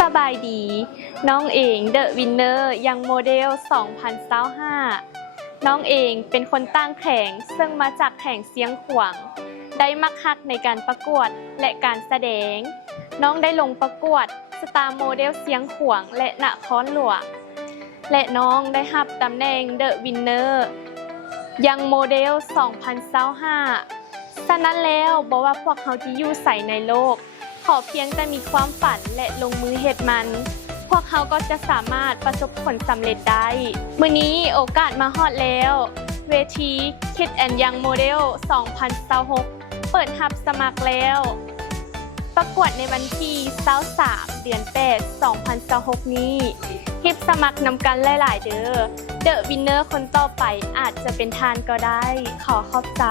สบายดีน้องเองเดอะวินเนอร์ยังโมเดล 2025น้องเองเป็นคนตั้งแข่งซึ่งมาจากแข่งเสียงขวางได้มักฮักในการประกวดและการแสดงน้องได้ลงประกวดสตาร์โมเดลเสียงขวางและนครหลวงและน้องได้รับตำแหน่งเดอะวินเนอร์ยังโมเดล 2025ฉะนั้นแล้วบอกว่าพวกเขาที่อยู่ใส่ในโลกขอเพียงแต่มีความฝันและลงมือเฮ็ดมันพวกเขาก็จะสามารถประสบผลสำเร็จได้มื้อนี้โอกาสมาฮอดแล้วเวที Kids and Young Model 2026เปิดรับสมัครแล้วประกวดในวันที่23เดือน8 2026นี้ฮิบสมัครนำกันหลายๆเด้อเดอะวินเนอร์คนต่อไปอาจจะเป็นทานก็ได้ขอขอบใจ